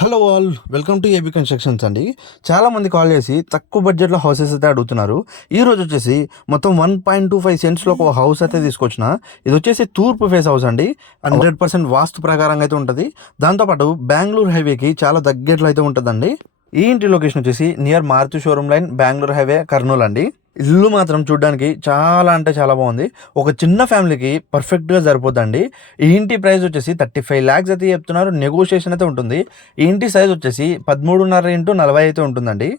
Hello all welcome to AB constructions అండి. చాలామంది call చేసి తక్కువ బడ్జెట్లో హౌసెస్ అయితే అడుగుతున్నారు. ఈ రోజు వచ్చేసి మొత్తం వన్ పాయింట్ టూ ఫైవ్ సెంట్స్లో ఒక హౌస్ అయితే తీసుకొచ్చిన. ఇది వచ్చేసి తూర్పు ఫేస్ హౌస్ అండి. హండ్రెడ్ పర్సెంట్ వాస్తు ప్రకారంగా అయితే ఉంటుంది. దాంతోపాటు బెంగళూరు హైవేకి చాలా దగ్గరలో అయితే ఉంటుందండి. ఈ ఇంటి లొకేషన్ వచ్చేసి near Maruti showroom line Bengaluru highway Kurnool అండి. ఇల్లు మాత్రం చూడడానికి చాలా అంటే చాలా బాగుంది. ఒక చిన్న ఫ్యామిలీకి పర్ఫెక్ట్గా సరిపోద్దండి. ఈ ఇంటి ప్రైస్ వచ్చేసి థర్టీ ఫైవ్ ల్యాక్స్ అయితే చెప్తున్నారు. నెగోషియేషన్ అయితే ఉంటుంది. ఈ ఇంటి సైజ్ వచ్చేసి పదమూడున్నర ఇంటూ నలభై అయితే ఉంటుందండి.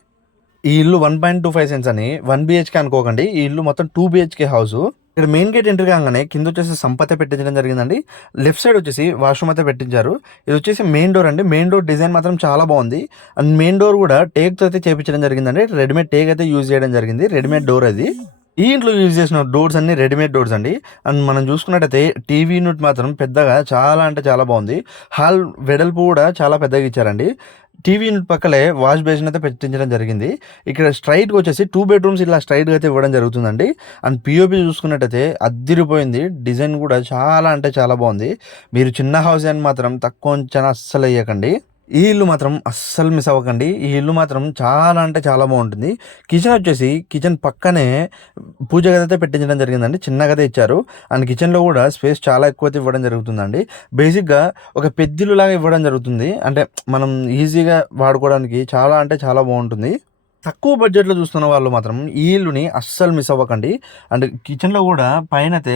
ఈ ఇల్లు one point two five cents అని వన్ బిహెచ్కే అనుకోకండి. ఈ ఇల్లు మొత్తం టూ బిహెచ్కే హౌస్. ఇక్కడ మెయిన్ గేట్ ఎంట్రీ కాగానే కింద వచ్చేసి సంపత పెట్టించడం జరిగిందండి. లెఫ్ట్ సైడ్ వచ్చేసి వాష్రూమ్ అయితే పెట్టించారు. ఇది వచ్చేసి మెయిన్ డోర్ అండి. మెయిన్ డోర్ డిజైన్ మాత్రం చాలా బాగుంది. అండ్ మెయిన్ డోర్ కూడా టేక్తో అయితే చేపించడం జరిగిందండి. రెడీమేడ్ టేక్ అయితే యూజ్ చేయడం జరిగింది. రెడీమేడ్ డోర్ అది. ఈ ఇంట్లో యూజ్ చేసిన డోర్స్ అన్ని రెడీమేడ్ డోర్స్ అండి. అండ్ మనం చూసుకున్నట్టయితే టీవీ యూనిట్ మాత్రం పెద్దగా చాలా అంటే చాలా బాగుంది. హాల్ వెడల్పు కూడా చాలా పెద్దగా ఇచ్చారండి. టీవీ యూనిట్ పక్కలే వాష్ బేసిన్ అయితే పెట్టించడం జరిగింది. ఇక్కడ స్ట్రైట్గా వచ్చేసి టూ బెడ్రూమ్స్ ఇలా స్ట్రైట్గా అయితే ఇవ్వడం జరుగుతుందండి. అండ్ పిఓపి చూసుకున్నట్టయితే అద్దిరిపోయింది. డిజైన్ కూడా చాలా అంటే చాలా బాగుంది. మీరు చిన్న హౌస్ అని మాత్రం తక్కువ అంచనా అస్సలు వేయకండి. ఈ ఇల్లు మాత్రం అస్సలు మిస్ అవ్వకండి. ఈ ఇల్లు మాత్రం చాలా అంటే చాలా బాగుంటుంది. కిచెన్ వచ్చేసి కిచెన్ పక్కనే పూజ గది అయితే పెట్టించడం జరిగిందండి. చిన్న గది ఇచ్చారు. అండ్ కిచెన్లో కూడా స్పేస్ చాలా ఎక్కువ అయితే ఇవ్వడం జరుగుతుందండి. బేసిక్గా ఒక పెద్దిల్లు లాగా ఇవ్వడం జరుగుతుంది. అంటే మనం ఈజీగా వాడుకోవడానికి చాలా అంటే చాలా బాగుంటుంది. తక్కువ బడ్జెట్లో చూస్తున్న వాళ్ళు మాత్రం ఈ ఇల్లుని అస్సలు మిస్ అవ్వకండి. అండ్ కిచెన్లో కూడా పైన అయితే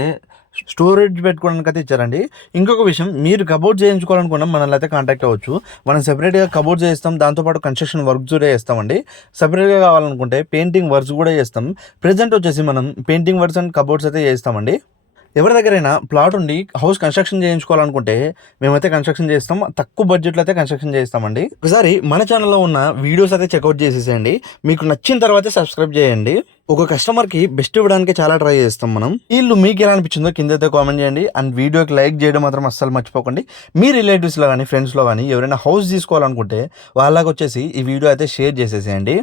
స్టోరేజ్ పెట్టుకోవడానికి అయితే ఇచ్చారండి. ఇంకొక విషయం మీరు కబోర్డ్ చేయించుకోవాలనుకున్నా మనల్ని అయితే కాంటాక్ట్ అవ్వచ్చు. మనం సెపరేట్గా కబోర్డ్ చేస్తాం దాంతోపాటు కన్స్ట్రక్షన్ వర్క్ కూడా చేస్తామండి సెపరేట్గా కావాలనుకుంటే పెయింటింగ్ వర్క్స్ కూడా చేస్తాం ప్రజెంట్ వచ్చేసి మనం పెయింటింగ్ వర్క్స్ అండ్ కబోర్డ్స్ అయితే చేస్తామండి ఎవరి దగ్గరైనా ప్లాట్ ఉండి హౌస్ కన్స్ట్రక్షన్ చేయించుకోవాలనుకుంటే మేమైతే కన్స్ట్రక్షన్ చేస్తాం తక్కువ బడ్జెట్లో అయితే కన్స్ట్రక్షన్ చేస్తామండి. ఒకసారి మన ఛానల్లో ఉన్న వీడియోస్ అయితే చెక్అవుట్ చేసేసేయండి. మీకు నచ్చిన తర్వాతే సబ్స్క్రైబ్ చేయండి. ఒక కస్టమర్కి బెస్ట్ ఇవ్వడానికి చాలా ట్రై చేస్తాం మనం. వీళ్ళు మీకు ఎలా అనిపించిందో కింద అయితే కామెంట్ చేయండి. అండ్ వీడియోకి లైక్ చేయడం మాత్రం అస్సలు మర్చిపోకండి. మీ రిలేటివ్స్లో కానీ ఫ్రెండ్స్లో కానీ ఎవరైనా హౌస్ తీసుకోవాలనుకుంటే వాళ్ళకి వచ్చేసి ఈ వీడియో అయితే షేర్ చేసేసేయండి.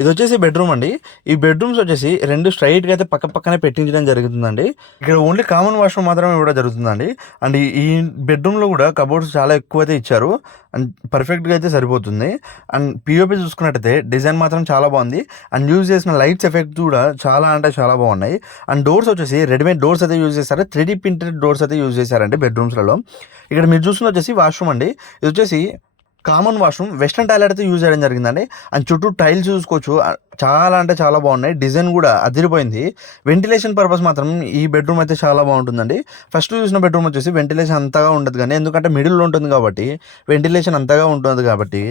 ఇది వచ్చేసి బెడ్రూమ్ అండి. ఈ బెడ్రూమ్స్ వచ్చేసి రెండు స్ట్రైట్గా అయితే పక్క పక్కనే పెట్టించడం జరుగుతుందండి. ఇక్కడ ఓన్లీ కామన్ వాష్రూమ్ మాత్రమే ఇవ్వడం జరుగుతుందండి. అండ్ ఈ- బెడ్రూమ్లో కూడా కబోర్డ్స్ చాలా ఎక్కువ అయితే ఇచ్చారు. అండ్ పర్ఫెక్ట్గా అయితే సరిపోతుంది. అండ్ పిఓపి చూసుకున్నట్టయితే డిజైన్ మాత్రం చాలా బాగుంది. అండ్ యూజ్ చేసిన లైట్స్ ఎఫెక్ట్ కూడా చాలా అంటే చాలా బాగున్నాయి. అండ్ డోర్స్ వచ్చేసి రెడీమేడ్ డోర్స్ అయితే యూజ్ చేశారు. త్రీ డీ ప్రింటెడ్ డోర్స్ అయితే యూజ్ చేశారండి బెడ్రూమ్స్లలో ఇక్కడ మీరు చూసిన వచ్చేసి వాష్రూమ్ అండి. ఇది వచ్చేసి కామన్ వాష్రూమ్ వెస్ట్రన్ టాయిలెట్ అయితే యూజ్ చేయడం జరిగిందండి. అండ్ చుట్టూ టైల్స్ చూసుకోవచ్చు. చాలా అంటే చాలా బాగున్నాయి. డిజైన్ కూడా అదిరిపోయింది. వెంటిలేషన్ పర్పస్ మాత్రం ఈ బెడ్రూమ్ అయితే చాలా బాగుంటుందండి. ఫస్ట్ చూసిన బెడ్రూమ్ వచ్చేసి వెంటిలేషన్ అంతగా ఉండదు కానీ ఎందుకంటే మిడిల్లో ఉంటుంది కాబట్టి వెంటిలేషన్ అంతగా ఉంటుంది కాబట్టి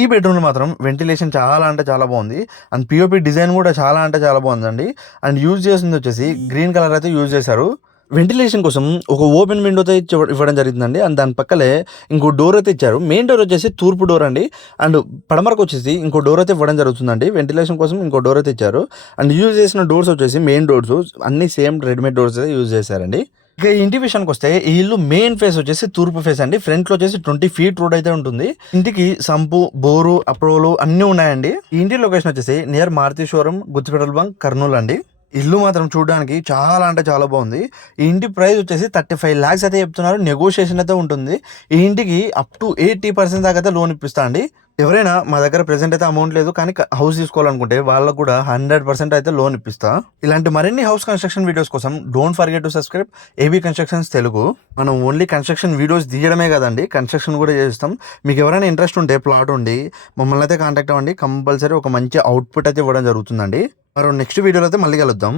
ఈ బెడ్రూమ్లో మాత్రం వెంటిలేషన్ చాలా అంటే చాలా బాగుంది. అండ్ పిఓపి డిజైన్ కూడా చాలా అంటే చాలా బాగుందండి. అండ్ యూజ్ చేసింది వచ్చేసి గ్రీన్ కలర్ అయితే యూజ్ చేశారు. వెంటిలేషన్ కోసం ఒక ఓపెన్ విండో అయితే ఇవ్వడం జరిగిందండి. అండ్ దాని పక్కలే ఇంకో డోర్ అయితే ఇచ్చారు. మెయిన్ డోర్ వచ్చేసి తూర్పు డోర్ అండి. అండ్ పడమరకు వచ్చేసి ఇంకో డోర్ అయితే ఇవ్వడం జరుగుతుందండి. వెంటిలేషన్ కోసం ఇంకో డోర్ అయితే ఇచ్చారు. అండ్ యూజ్ చేసిన డోర్స్ వచ్చేసి మెయిన్ డోర్స్ అన్ని సేమ్ రెడీమేడ్ డోర్స్ అయితే యూజ్ చేశారండి. ఇక ఇంటి విషయానికి వస్తే ఈ ఇల్లు మెయిన్ ఫేస్ వచ్చేసి తూర్పు ఫేస్ అండి. ఫ్రంట్లో వచ్చేసి ట్వంటీ ఫీట్ రోడ్ అయితే ఉంటుంది. ఇంటికి సంపు బోరు అప్రోలు అన్నీ ఉన్నాయండి. ఇంటి లొకేషన్ వచ్చేసి near Maruti showroom Gooty petrol bunk Kurnool అండి. ఇల్లు మాత్రం చూడడానికి చాలా అంటే చాలా బాగుంది. ఈ ఇంటి ప్రైస్ వచ్చేసి థర్టీ ఫైవ్ ల్యాక్స్ అయితే చెప్తున్నారు. నెగోషియేషన్ అయితే ఉంటుంది. ఈ ఇంటికి అప్ టు ఎయిటీ పర్సెంట్ దాకా అయితే లోన్ ఇప్పిస్తా అండి. ఎవరైనా మా దగ్గర ప్రెసెంట్ అయితే అమౌంట్ లేదు. కానీ హౌస్ తీసుకోవాలనుకుంటే వాళ్ళకు కూడా హండ్రెడ్ పర్సెంట్ అయితే లోన్ ఇప్పిస్తా. ఇలాంటి మరిన్ని హౌస్ కన్స్ట్రక్షన్ వీడియోస్ కోసం don't forget to subscribe AB constructions Telugu. మనం ఓన్లీ కన్స్ట్రక్షన్ వీడియోస్ తీయడమే కదండి. కన్స్ట్రక్షన్ కూడా చేస్తాం. మీకు ఎవరైనా ఇంట్రెస్ట్ ఉంటే ప్లాట్ ఉండి మమ్మల్ని అయితే కాంటాక్ట్ అవ్వండి. కంపల్సరీ ఒక మంచి అవుట్పుట్ అయితే ఇవ్వడం జరుగుతుందండి. మరో నెక్స్ట్ వీడియోలో అయితే మళ్ళీ కలుద్దాం.